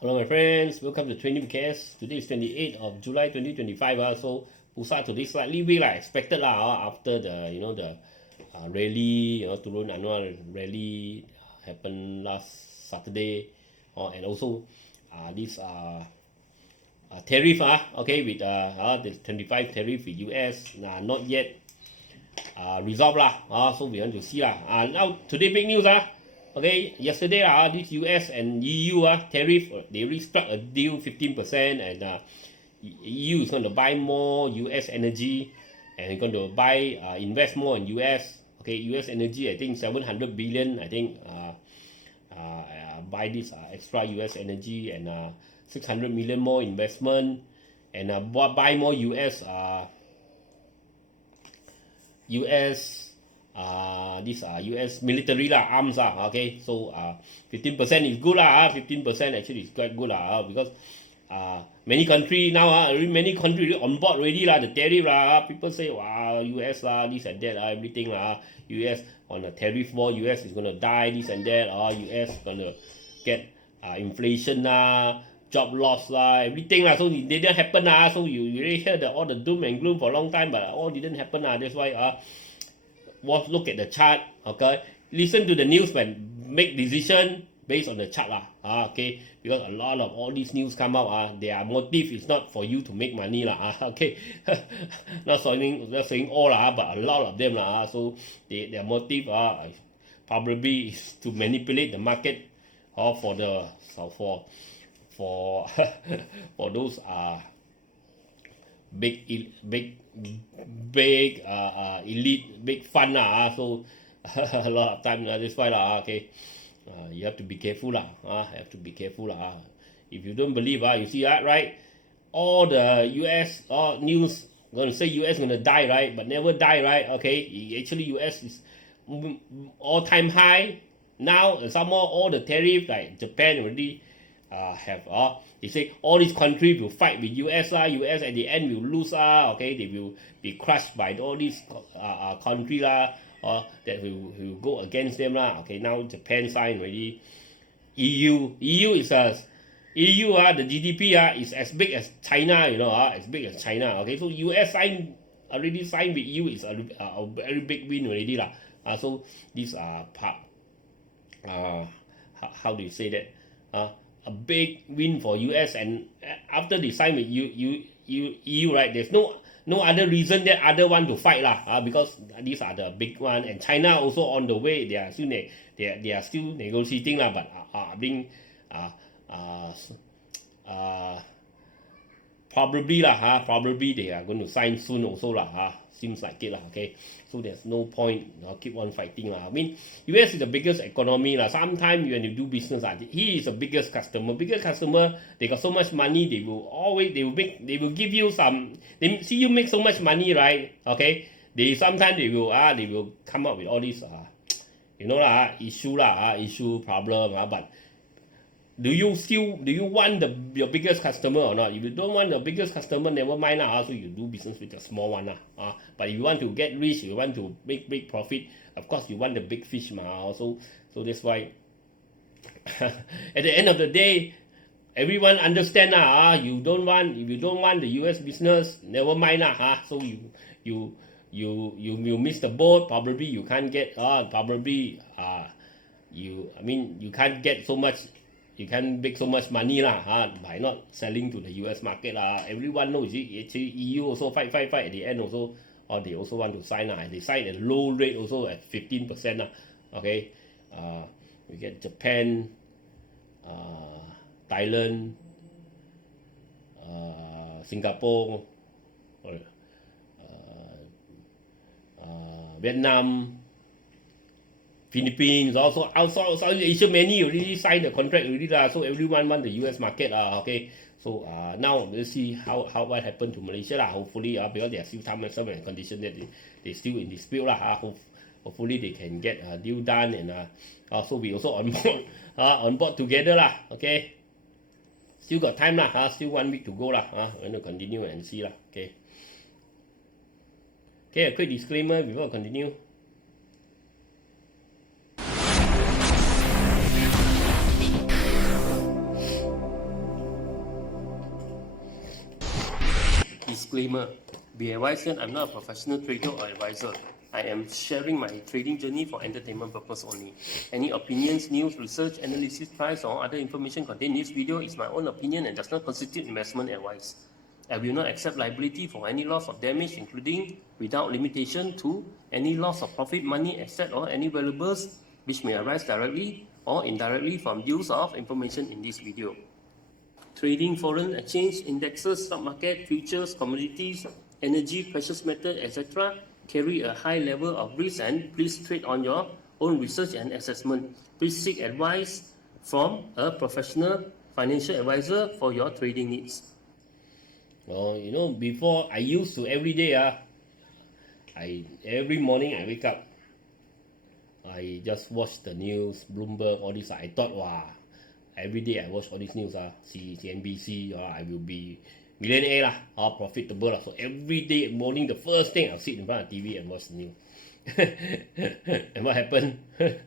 Hello my friends, welcome to Training BKS. Today is 28th of July 2025. So BURSA today slightly weak like expected after the rally, turun annual rally happened last Saturday, and also this tariff with the 25 tariff with US not yet resolved so we want to see now today big news Okay, yesterday this US and EU tariff, they already struck a deal 15%, and EU is going to buy more US energy and going to buy invest more in US. Okay, US energy, I think 700 billion, I think buy this extra US energy, and 600 million more investment, and buy more US US military arms okay, so 15% is good 15% actually is quite good because many country now many country on board already the tariff people say wow, US this and that everything US on the tariff war, US is gonna die, this and that US gonna get inflation job loss everything so it didn't happen so you really hear all the doom and gloom for a long time, but all didn't happen that's why look at the chart, okay, listen to the news and make decision based on the chart okay, because a lot of all these news come out their motive is not for you to make money okay, not saying all but a lot of them so their motive probably is to manipulate the market for for those big elite, big fun so a lot of time that's why okay, you have to be careful have to be careful if you don't believe you see right, all the US news gonna say US gonna die, right, but never die, right, okay, actually US is all-time high now, and some more all the tariff like Japan already have they say all these countries will fight with US US at the end will lose okay, they will be crushed by all these country that will go against them okay, now Japan signed already, EU is the GDP is as big as China, as big as China, okay, so US already signed with EU is a very big win already so these are how do you say that a big win for US, and after they sign with EU, right, there's no other reason that other one to fight because these are the big one, and China also on the way, they are still negotiating but being probably they are going to sign soon also seems like it okay, so there's no point keep on fighting I mean, US is the biggest economy sometimes when you do business he is the biggest customer, they got so much money, they will give you some, they see you make so much money, right, okay, sometimes they will come up with all these issue problem but do you want your biggest customer or not? If you don't want the biggest customer, never mind so you do business with a small one but if you want to get rich, you want to make big profit, of course you want the big fish so that's why at the end of the day, everyone understand if you don't want the US business, never mind so you miss the boat, probably you can't get you can't get so much, you can make so much money by not selling to the US market everyone knows actually EU also fight at the end also, or they also want to sign they sign at low rate also at 15% okay, we get Japan, Thailand, Singapore, Vietnam, Philippines, also outside Asia, many already signed the contract already so everyone want the US market okay, so now let's see what happened to Malaysia hopefully because there are still some and conditions that they still in dispute hopefully they can get a deal done, and so we also on board together okay, still got time still 1 week to go we're going to continue and see okay, a quick disclaimer before I continue. Disclaimer. Be advised that I'm not a professional trader or advisor. I am sharing my trading journey for entertainment purpose only. Any opinions, news, research, analysis, price, or other information contained in this video is my own opinion and does not constitute investment advice. I will not accept liability for any loss or damage, including, without limitation to, any loss of profit, money, asset, or any valuables which may arise directly or indirectly from use of information in this video. Trading foreign exchange, indexes, stock market, futures, commodities, energy, precious metal, etc. carry a high level of risk, and please trade on your own research and assessment. Please seek advice from a professional financial advisor for your trading needs. Oh, you know, before I used to every day, every morning I wake up, I just watch the news, Bloomberg, all this. I thought, wow, every day I watch all these news, CNBC, I will be millionaire or profitable. So every day morning, the first thing I'll sit in front of TV and watch the news. And what happened? That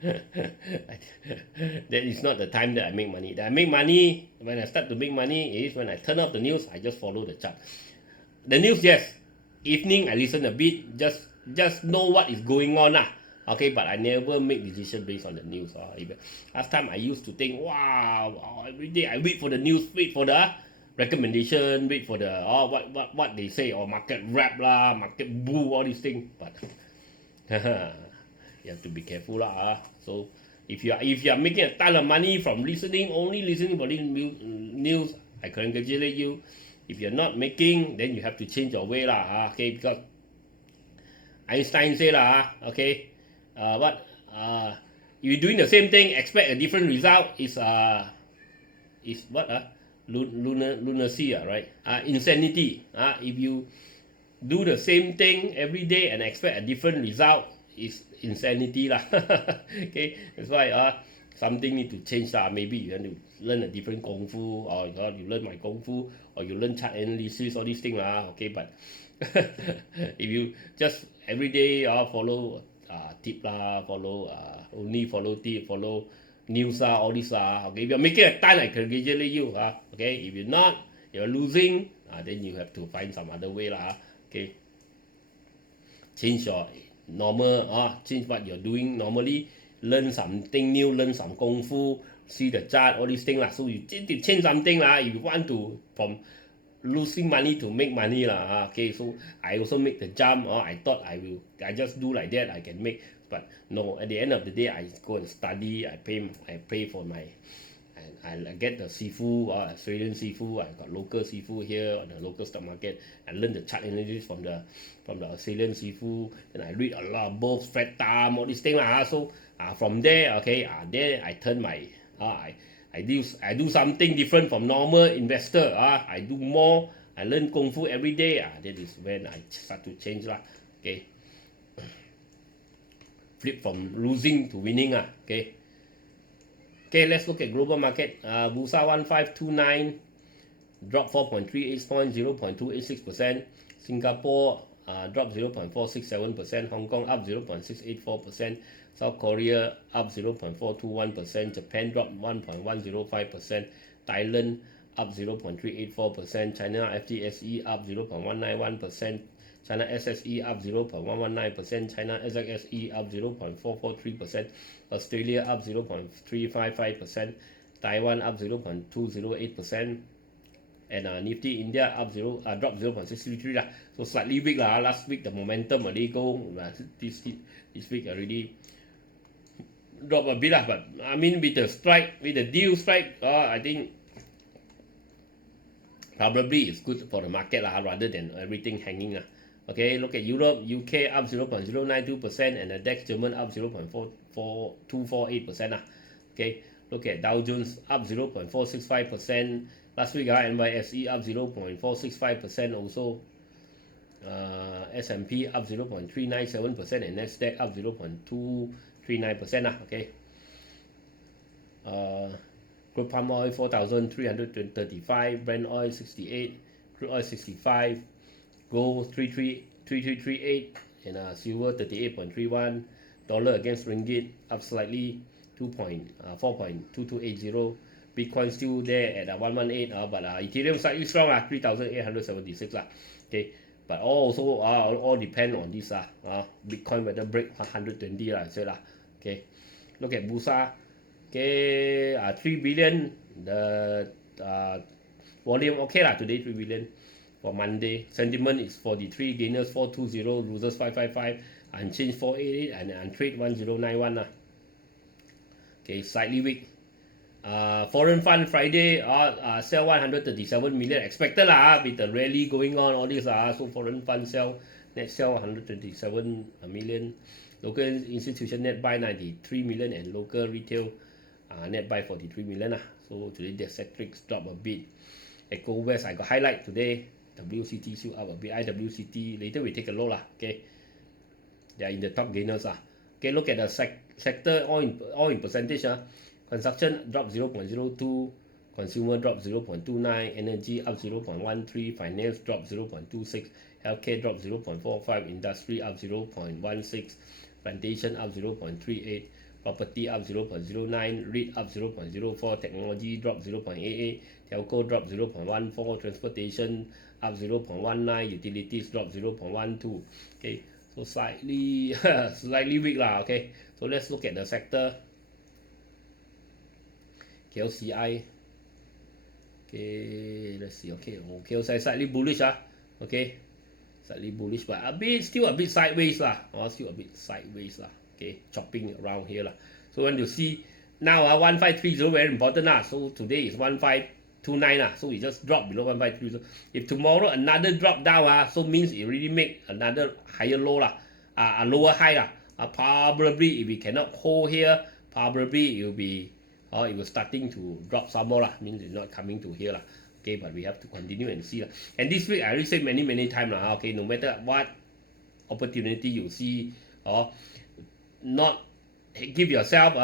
is not the time that I make money. That I make money, when I start to make money, is when I turn off the news, I just follow the chart. The news, yes. Evening, I listen a bit, just know what is going on. Okay, but I never make decision based on the news. Last time I used to think, wow, every day I wait for the news, wait for the recommendation, wait for the what they say, or market rap lah, market boo, all these things. But you have to be careful So if you are making a ton of money from only listening for news, I congratulate you. If you're not making, then you have to change your way okay, because Einstein say okay, you're doing the same thing, expect a different result is what lunacy, right? Insanity. If you do the same thing every day and expect a different result, is insanity Okay, that's why something need to change maybe you have to learn a different kung fu, or you learn my kung fu, or you learn chart analysis, all these things okay. But if you just every day follow tip only follow tip, follow news all this okay. If you're making a ton, I congratulate you okay. If you're not, you're losing, then you have to find some other way okay. Change your normal change what you're doing normally, learn something new, learn some kung fu, see the chart, all these things So you need to change something if you want to from losing money to make money okay. So I also make the jump I thought I just do like that I can make, but no, at the end of the day I go and study, I pay for my I get the seafood, Australian seafood. I got local seafood here on the local stock market. I learn the chart analysis from the Australian seafood. And I read a lot of books, Fred Tam, all these things So from there, okay, there I turn my I do something different from normal investor. I do more. I learn kung fu every day. That is when I start to change okay. Flip from losing to winning okay. Okay, let's look at global market. BURSA 1529 dropped 4.38 points, 0.286%. Singapore dropped 0.467%. Hong Kong up 0.684%. South Korea up 0.421%. Japan dropped 1.105%. Thailand up 0.384%. China FTSE up 0.191%. China SSE up 0.119%, China SXSE up 0.443%, Australia up 0.355%, Taiwan up 0.208%, and Nifty India up dropped 0.633 So slightly weak Last week the momentum already go. This week already drop a bit but I mean with the deal strike, I think probably it's good for the market rather than everything hanging Okay, look at Europe, UK up 0.092% and the DAX German up 0.248%. Okay, look at Dow Jones up 0.465%. Last week, NYSE up 0.465% also. S&P up 0.397% and Nasdaq up 0.239%. Okay. Crude palm oil 4,335, Brent oil 68, crude oil 65. Gold 3338 and silver 38.31. Dollar against ringgit up slightly 4.2280. Bitcoin still there at 118, but Ethereum slightly strong, 3,876. Okay, but all depend on this. Bitcoin whether break 120, say lah. Okay, look at BURSA. Okay, 3 billion. The volume okay lah today, 3 billion for Monday. Sentiment is 43, gainers 420, losers 555, unchanged 488, and untrade 1091 lah. Okay, slightly weak. Foreign fund Friday sell 137 million expected lah with the rally going on, all this so foreign fund net sell 127 million, local institution net buy 93 million, and local retail net buy 43 million so today the sectors drop a bit. EKOVEST I got highlight today, WCT still up a bit, IWCT later we take a look okay, they are in the top gainers okay, look at the sector all in percentage Construction drop 0.02, consumer drop 0.29, energy up 0.13, finance drop 0.26, healthcare drop 0.45, industry up 0.16, plantation up 0.38, property up 0.09, REIT up 0.04, technology drop 0.88, telco drop 0.14, transportation up 0.19, utilities drop 0.12. Okay, so slightly weak okay. So let's look at the sector. KLSE, okay, let's see, okay, KLSE slightly bullish okay, slightly bullish, but still a bit sideways still a bit sideways okay, chopping around here So when you see now 1530 very important so today is 1529 so it just dropped below 1530. If tomorrow another drop down so means it really make another higher low a lower high probably if it cannot hold here, probably it will be it was starting to drop some more means it's not coming to here okay, but we have to continue and see and this week I already said many times okay, no matter what opportunity you see not give yourself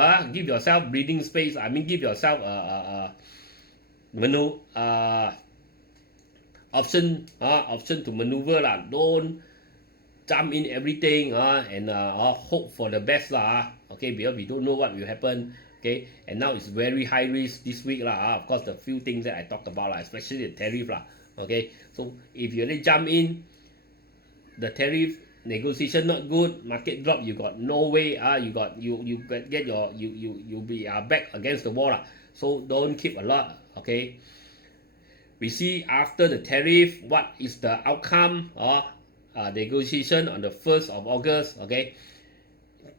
breathing space, give yourself option to maneuver don't jump in everything and hope for the best okay, because we don't know what will happen. Okay, and now it's very high risk this week of course the few things that I talked about especially the tariff okay, so if you really jump in the tariff negotiation not good, market drop, you got no way you'll be back against the wall so don't keep a lot okay. We see after the tariff what is the outcome negotiation on the 1st of August okay,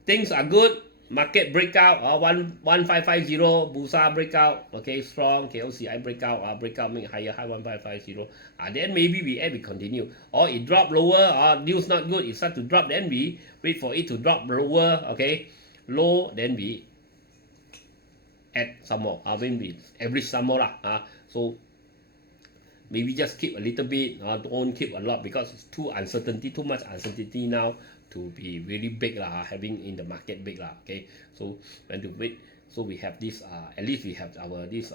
things are good, market breakout 1550, BURSA breakout okay, strong, KLCI breakout make higher high 1550 then maybe we continue, or it drop lower news not good, it start to drop, then we wait for it to drop lower okay, low, then we add some more when we average some more so maybe just keep a little bit don't keep a lot because it's too much uncertainty now to be really big having in the market big okay. So when to wait, so we have this at least we have our this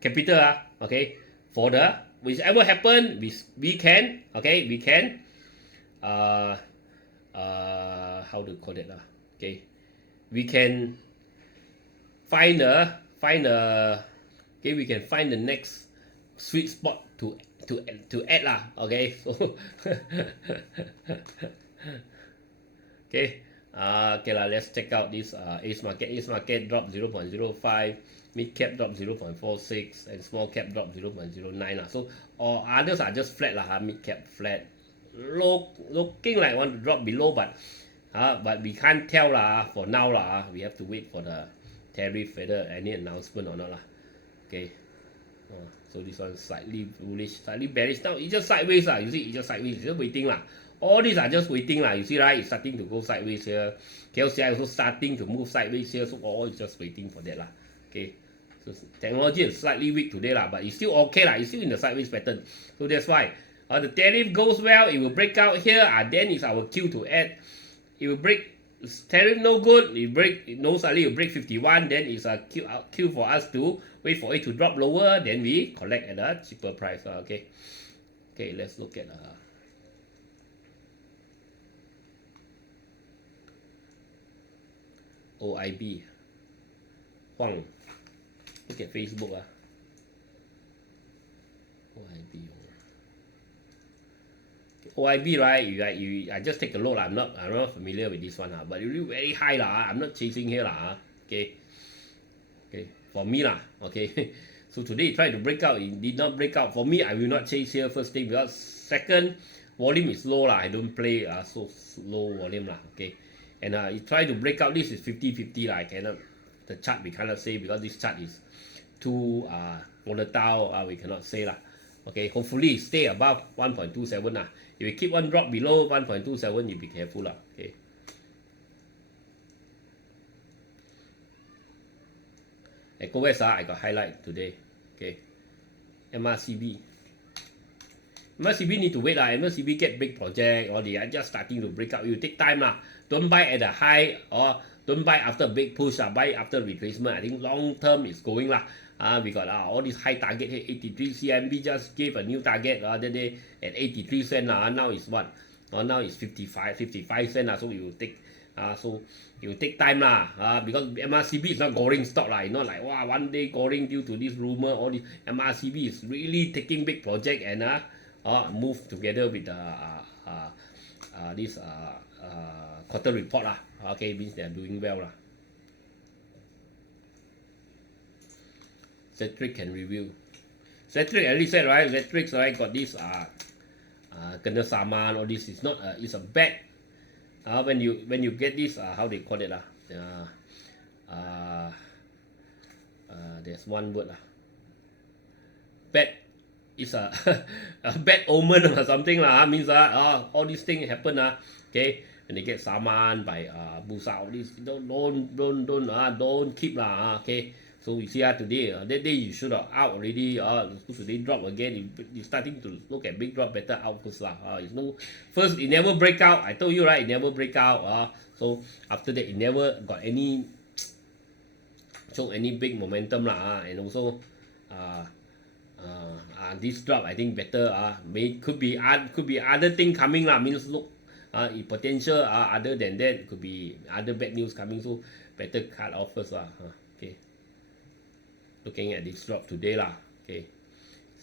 capital okay, for the whichever happen we can okay, we can how to call it okay, we can find a okay, we can find the next sweet spot to add okay, so okay, let's check out this Ace market drop 0.05, mid cap drop 0.46, and small cap drop 0.09 so all others are just flat mid cap flat, looking like want to drop below, but we can't tell for now we have to wait for the tariff whether any announcement or not okay. So this one slightly bullish, slightly bearish. Now it's just sideways you see, it's just sideways, it's just waiting all these are just waiting you see right, it's starting to go sideways here, KLCI also starting to move sideways here, so all is just waiting for that okay. So technology is slightly weak today but it's still okay it's still in the sideways pattern, so that's why the tariff goes well, it will break out here then it's our cue to add. It will break, tariff no good, it break no suddenly it break 51, then it's a cue for us to wait for it to drop lower, then we collect at a cheaper price okay. Let's look at OIB Huang Look at Facebook. OIB. OIB, right? I just take a look. I'm not familiar with this one. But it's really very high. I'm not chasing here. Okay. For me. Okay. So today, try to break out. It did not break out. For me, I will not chase here first thing because second, volume is low. I don't play so low volume. Okay. And it try to break out. This is 50-50. I cannot, the chart we cannot say because this chart is too volatile. We cannot say. Okay. Hopefully, stay above 1.27. If you keep one drop below 1.27, you be careful. Okay. EKOVEST, I got highlight today. Okay. MNRB. MNRB need to wait. MNRB get big project or they are just starting to break out. You take time. Don't buy at a high or don't buy after a big push. Buy after retracement. I think long term is going. We got all these high target here. 83 CMB just gave a new target the other day at 83 cents. Now it's what? Now it's 55 cents. So you take so you take time because MNRB is not going stock not like one day going due to this rumor. All this MNRB is really taking big project and move together with this quarter report okay, means they are doing well Zetric can review. Zetric, I already said, right? Zetric, right, got this kena saman, all this is not it's a bet. When you get this how they call it there's one word bet is a bad omen or something means all these things happen okay, and they get saman by BURSA, all this don't keep okay. So you see today, that day you should have out already. Today drop again. You're starting to look at big drop, better out first It's no first. It never break out. I told you right. It never break out. So after that, it never got any show any big momentum And also, this drop I think better. Could be other thing coming Means look, potential other than that could be other bad news coming. So better cut off first Okay. Looking at this drop today okay,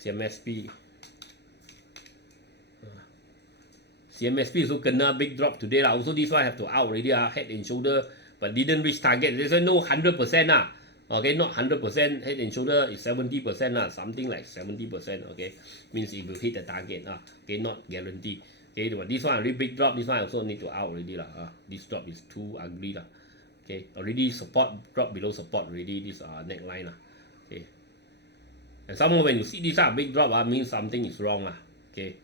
CMSP so kena big drop today Also this one have to out already head and shoulder, but didn't reach target. There's no 100% okay, not 100%. Head and shoulder is 70% something like 70%. Okay, means it will hit the target okay, not guarantee. Okay, but this one really big drop. This one also need to out already This drop is too ugly Okay, already support drop below support already. This neckline Okay, and somehow when you see this big drop means something is wrong Okay,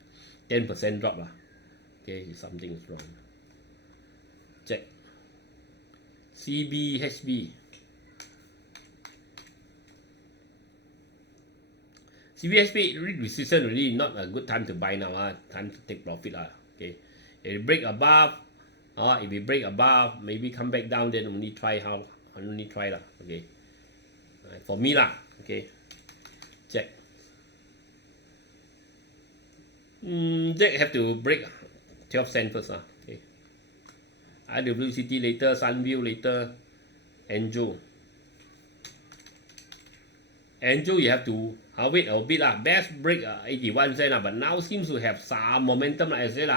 10% drop Okay, something is wrong. Check CBHB. CBHB resistance really not a good time to buy now. Time to take profit Okay, if it break above, if it break above, maybe come back down. Then only try Okay. For me okay, check. Jack have to break 12 cents first okay. IWCT later, Sunview later, Angel you have to wait a bit Best break 81 cents but now seems to have some momentum like I said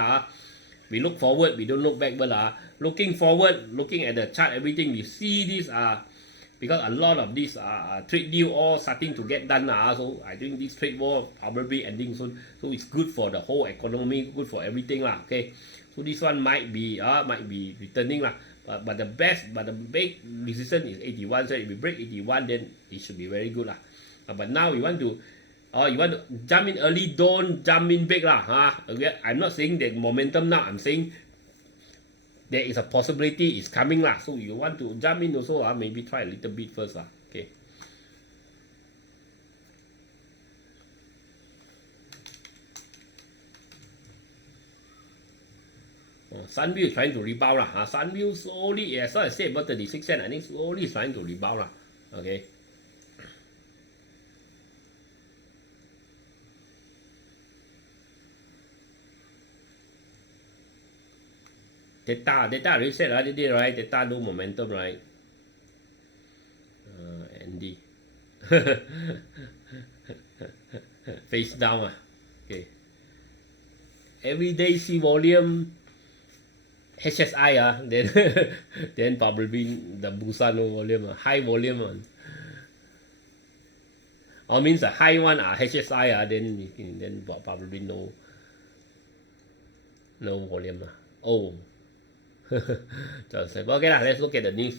we look forward, we don't look backward looking forward, looking at the chart, everything we see this because a lot of these trade deal all starting to get done so I think this trade war probably ending soon. So it's good for the whole economy, good for everything okay. So this one might be returning but the big resistance is 81. So if we break 81, then it should be very good but now you want to jump in early, don't jump in big Okay, I'm not saying that momentum now. I'm saying there is a possibility it's coming so you want to jump in also maybe try a little bit first okay. Sunview is trying to rebound Sunview slowly, as I said about 36 cents, I think slowly is trying to rebound okay. Data already said right? Data no momentum right. Andy Face down. Okay. Every day see volume HSI then probably the BURSA no volume, high volume one. Or means the high one HSI then probably no volume. Oh. Just okay lah, let's look at the news.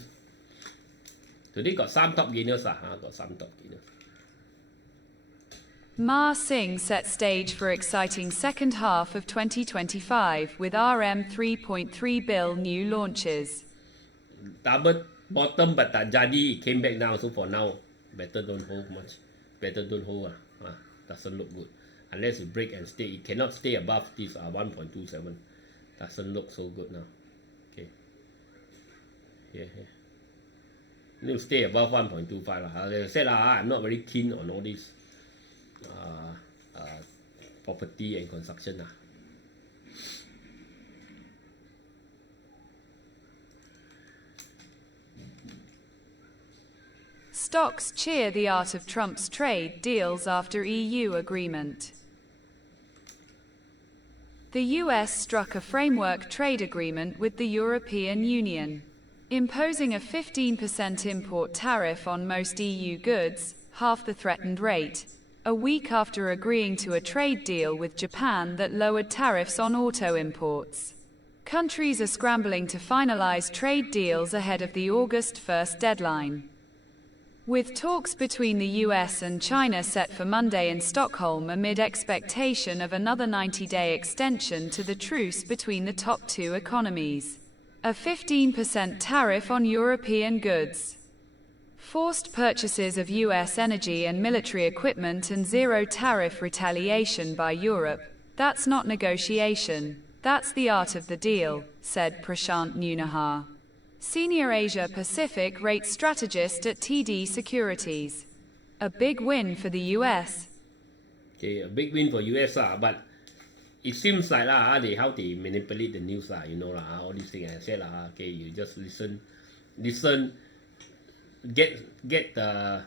Today got some top gainers got some top gainers. MAHSING set stage for exciting second half of 2025 with RM 3.3 bill new launches. Double bottom but tak jadi, came back down. So for now, better don't hold much. Better don't hold. Doesn't look good. Unless you break and stay. It cannot stay above this 1.27. Doesn't look so good now. Okay. Here. Need to stay above 1.25. As I said, I'm not very keen on all this property and construction. Stocks cheer the art of Trump's trade deals after EU agreement. The US struck a framework trade agreement with the European Union, imposing a 15% import tariff on most EU goods, half the threatened rate, a week after agreeing to a trade deal with Japan that lowered tariffs on auto imports. Countries are scrambling to finalize trade deals ahead of the August 1st deadline. With talks between the US and China set for Monday in Stockholm amid expectation of another 90-day extension to the truce between the top two economies. A 15% tariff on European goods. Forced purchases of US energy and military equipment and zero tariff retaliation by Europe. That's not negotiation. That's the art of the deal, said Prashant Nunahar, Senior Asia Pacific rate strategist at TD Securities. A big win for the US. Okay, a big win for US but it seems like how they manipulate the news all these things I said okay, you just listen, get the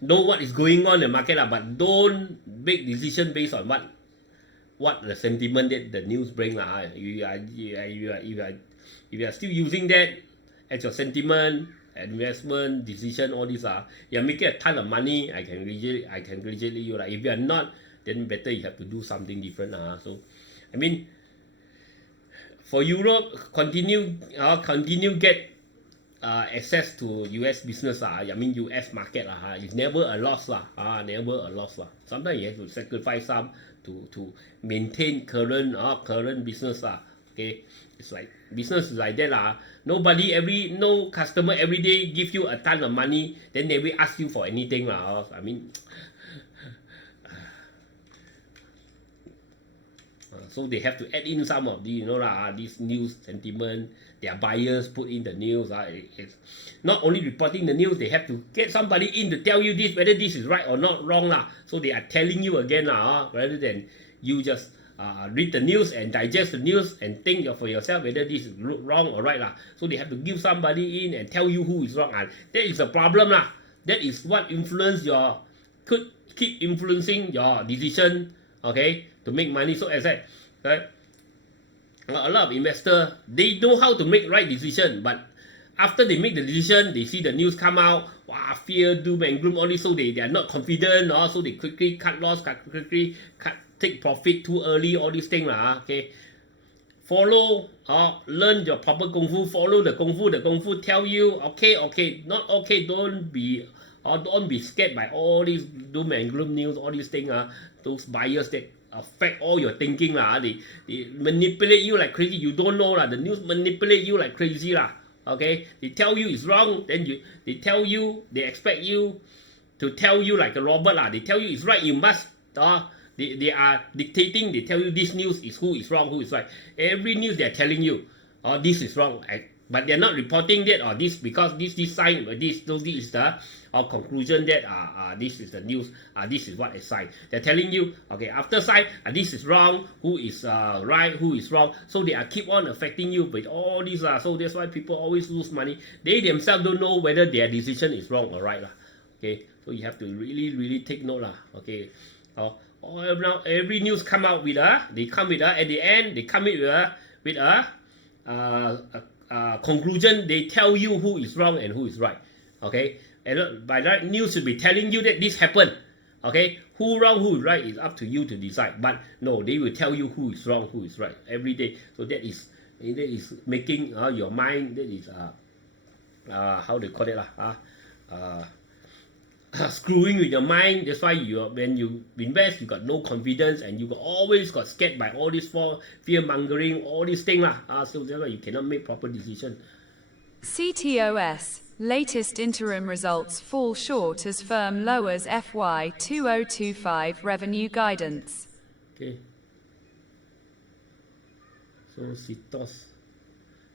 know what is going on in the market but don't make decision based on what the sentiment that the news bring if you are still using that as your sentiment, investment decision, all these you're making a ton of money. I can congratulate you. If you are not, then better you have to do something different. So, I mean, for Europe, continue get access to US business. I mean US market it's never a loss never a loss Sometimes you have to sacrifice some to maintain current business Okay, it's like business is like that no customer every day give you a ton of money, then they will ask you for anything I mean. So they have to add in some of the this news sentiment. Their buyers put in the news. It's not only reporting the news, they have to get somebody in to tell you this, whether this is right or not wrong So they are telling you again rather than you just read the news and digest the news and think for yourself whether this is wrong or right So they have to give somebody in and tell you who is wrong that is the problem That is what could keep influencing your decision, okay, to make money. So as I said, a lot of investors, they know how to make right decision, but after they make the decision, they see the news come out, fear, doom and gloom, all this, so they are not confident, so they quickly cut loss, take profit too early, all these things okay. Follow learn your proper kung fu, follow the kung fu tell you okay, not okay, don't be scared by all these doom and gloom news, all these things those buyers that affect all your thinking they manipulate you like crazy. You don't know the news manipulate you like crazy okay. They tell you it's wrong, then they expect you to tell you like a robot they tell you it's right, you must they are dictating. They tell you this news is who is wrong, who is right. Every news they are telling you this is wrong, but they are not reporting that this because this sign this is the conclusion that this is the news, this is what is sign. They're telling you okay, after sign this is wrong, who is right, who is wrong. So they are keep on affecting you with all these so that's why people always lose money. They themselves don't know whether their decision is wrong or right Okay, so you have to really take note lah. Okay, now every news come out with they come with at the end they come with a conclusion. They tell you who is wrong and who is right. Okay, and by that news should be telling you that this happened. Okay, who wrong, who is right is up to you to decide. But no, they will tell you who is wrong, who is right every day. So that is making your mind. That is how they call it screwing with your mind. That's why when you invest, you got no confidence and you always got scared by all this fear mongering, all these things so that's why you cannot make proper decision. CTOS latest interim results fall short as firm lowers FY 2025 revenue guidance. Okay. So CTOS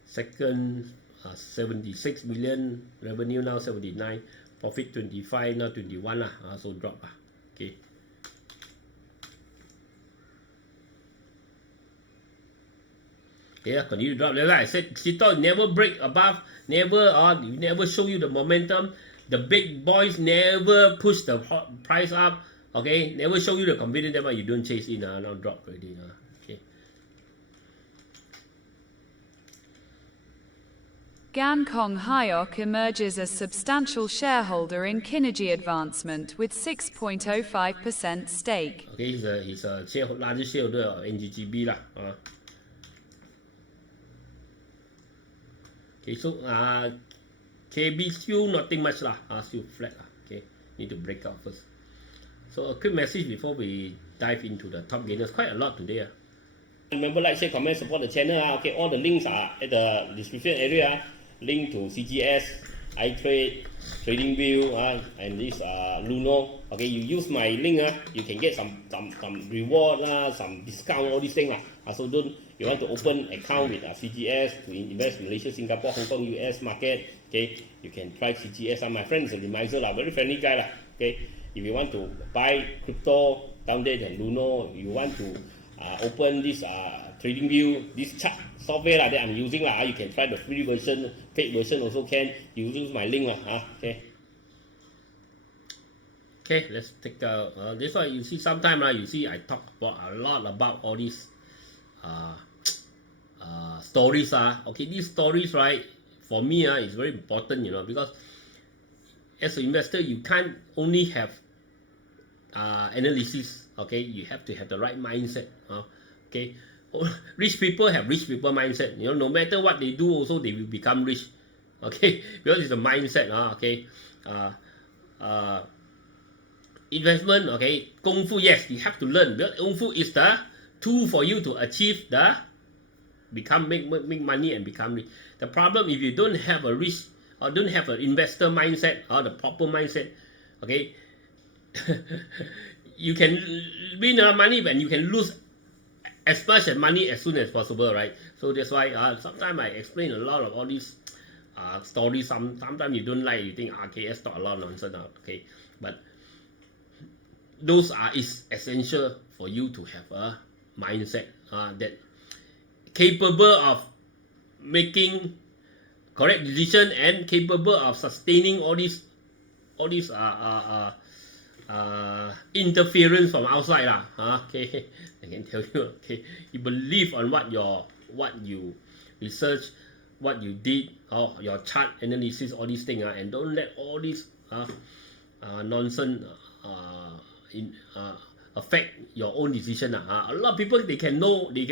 second 76 million revenue, now 79, profit 25, now 21 so drop okay. Yeah, continue to drop. Like I said, CTOS never break above, never show you the momentum. The big boys never push the price up. Okay, never show you the confidence. That's why you don't chase in. Now drop already. Okay. Gankong Hyok emerges as substantial shareholder in Kinergy Advancement with 6.05% stake. Okay, he's a largest shareholder of NGGB lah. Okay, so KB still nothing much lah, still flat lah. Okay, need to break out first. So a quick message before we dive into the top gainers. Quite a lot today. Remember, like, share, comment, support the channel. Okay, all the links are at the description area. Link to CTOS, iTrade, TradingView, and this Luno. Okay, you use my link. You can get some reward, some discount, all these things. So you want to open account with CTOS to invest in Malaysia, Singapore, Hong Kong, US market. Okay, you can try CTOS. My friend is a remiser, very friendly guy. Okay, if you want to buy crypto down there, then Luno. You want to open this TradingView, this chart software that I'm using you can try the free version, paid version also can. You use my link okay. Okay, let's take this one. You see, sometimes you see I talk about a lot about all these stories okay. These stories, right, for me is very important, because as an investor you can't only have analysis. Okay, you have to have the right mindset. Okay, rich people have rich people mindset. No matter what they do, also they will become rich. Okay, because it's a mindset. Okay, investment. Okay, Kung Fu. Yes, you have to learn. Because Kung Fu is the tool for you to achieve make money and become rich. The problem, if you don't have a rich or don't have an investor mindset or the proper mindset, okay, you can win money and you can lose as much as money as soon as possible, right? So that's why sometimes I explain a lot of all these stories. Sometimes you don't like, you think KS talk a lot of nonsense. Okay, but those is essential for you to have a mindset that capable of making correct decision and capable of sustaining all these interference from outside okay. I can tell you, okay, you believe on what you research, what you did, or your chart analysis, all these things, and don't let all these nonsense affect your own decision. A lot of people, they can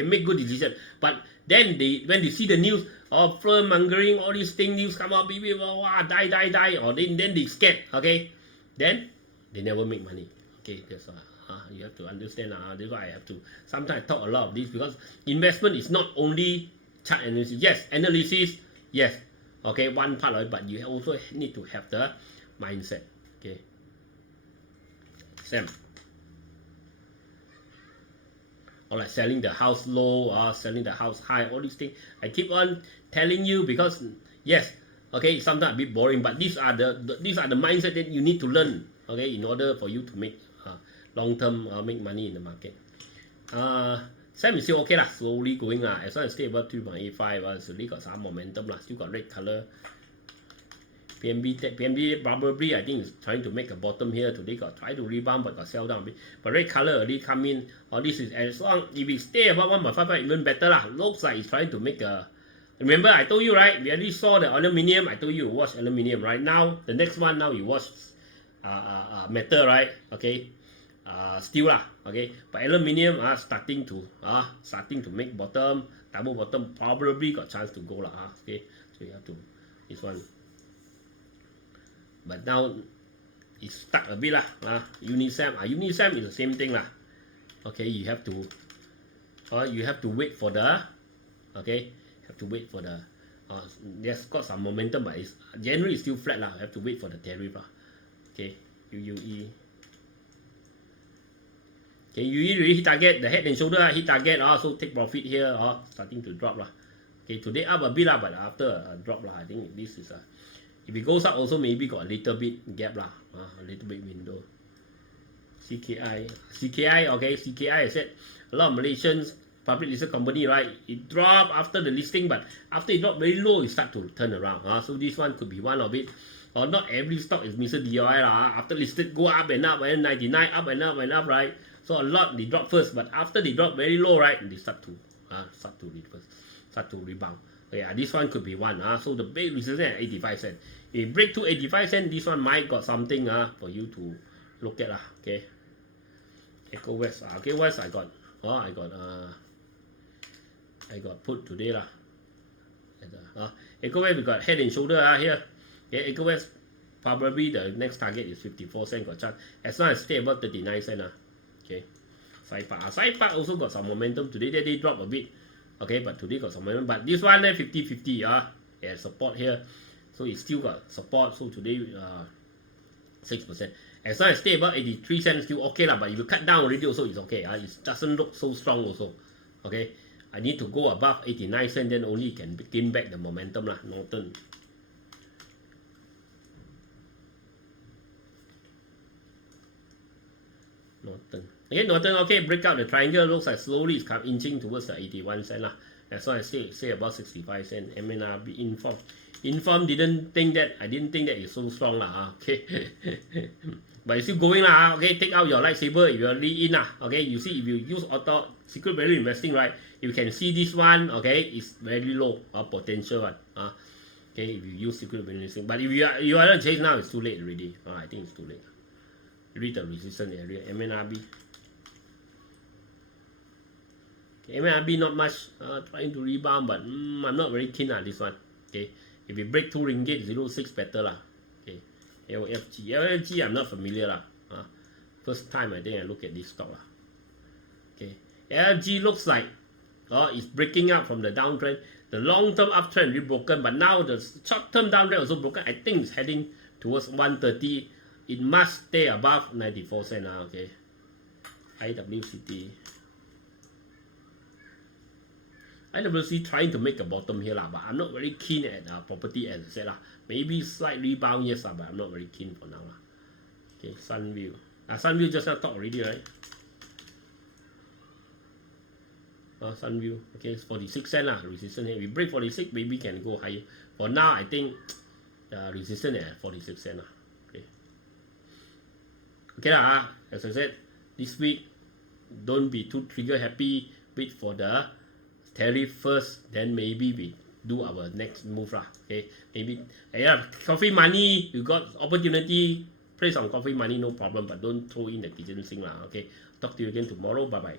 make good decision, but then when they see the news of fear mongering, all these things, news come out, people die, or then they scared. Okay, then they never make money. Okay, that's why you have to understand. That's why I have to sometimes talk a lot of this, because investment is not only chart analysis. Yes, analysis, yes, okay, one part of it, but you also need to have the mindset. Okay, Sam. Or like selling the house low or selling the house high, all these things I keep on telling you, because yes, okay, sometimes a bit boring, but these are the mindset that you need to learn, okay, in order for you to make long term make money in the market. Sam is still okay lah, slowly going . As long as stay above 3.85, still got some momentum lah, still got red color. PMB probably I think is trying to make a bottom here. Today got try to rebound but got sell down a bit. But red color already come in. This is as long if it stay above 1.55 even better lah. Looks like it's trying to make a. Remember I told you right? We already saw the aluminium. I told you watch aluminium right now. The next one now you watch metal right? Okay. Steel lah. Okay. But aluminium starting to make bottom, double bottom. Probably got chance to go lah. Okay. So you have to this one. But now it's stuck a bit lah. Unisem is the same thing lah. Okay, you have to wait for the there's got some momentum but it's generally still flat lah. Have to wait for the tariff lah. Okay, UE. Okay, UE really hit target, the head and shoulder hit target, so take profit here, starting to drop lah. Okay, today up a bit lah, but after a drop lah, I think this is if it goes up also maybe got a little bit gap lah, a little bit window. CKI, okay, CKI I said a lot of Malaysians public listed company, right? It dropped after the listing, but after it dropped very low, it start to turn around. So this one could be one of it. Or not every stock is Mr. DIY lah. After listed go up and up, and 99 up and up and up, right? So a lot they drop first, but after they drop very low, right, they start to reverse, start to rebound. Yeah, this one could be one. So the base resistance at 85 cents. If it break to 85 cents, this one might got something for you to look at lah. Okay. EKOVEST. Okay, West I got put today lah. EKOVEST we got head and shoulder here. Okay, EKOVEST probably the next target is 54 cents got chance. As long as stay above 39 cents Okay. Saipa also got some momentum today. They drop a bit. Okay, but today got some momentum. But this one 50-50 yeah, support here. So it still got support. So today 6%. As long as stay above 83 cents still okay lah. But if you cut down already also it's okay. It doesn't look so strong also. Okay. I need to go above 89 cents then only can gain back the momentum lah. Norton. Okay, Norton, okay, break out the triangle, looks like slowly it's inching towards the 81 cents lah. As long as stay above 65 cents. MNRB Inform didn't think that, I didn't think that it's so strong lah. Okay. But it's still going lah. Okay, take out your lightsaber if you're really in lah. Okay, you see if you use auto secret value investing, right, you can see this one, okay, it's very low potential one. Okay, if you use secret value investing. But if you are not chase now, it's too late already. I think it's too late. Read the resistance area. MNRB. Okay, MNRB not much trying to rebound, but I'm not very keen on this one. Okay, if we break 2 ringgit, 0.6 better lah. Okay, LFG I'm not familiar lah. First time I think I look at this stock lah. Okay, LFG looks like it's breaking up from the downtrend. The long-term uptrend really broken, but now the short-term downtrend also broken. I think it's heading towards 130. It must stay above 94 cents now. Okay, IWC trying to make a bottom here lah, but I'm not very keen at property as I said lah. Maybe slight rebound, yes lah, but I'm not very keen for now lah. Okay, Sunview. Sunview just now talked already, right? Sunview. Okay, it's 46 cents lah. Resistance here. We break 46, maybe can go higher. For now, I think resistance at 46 cents lah. Okay lah, as I said, this week, don't be too trigger happy. Wait for the tariff first, then maybe we do our next move lah. Okay, maybe coffee money, you got opportunity, place on coffee money, no problem, but don't throw in the kitchen sink lah. Okay, talk to you again tomorrow. Bye bye.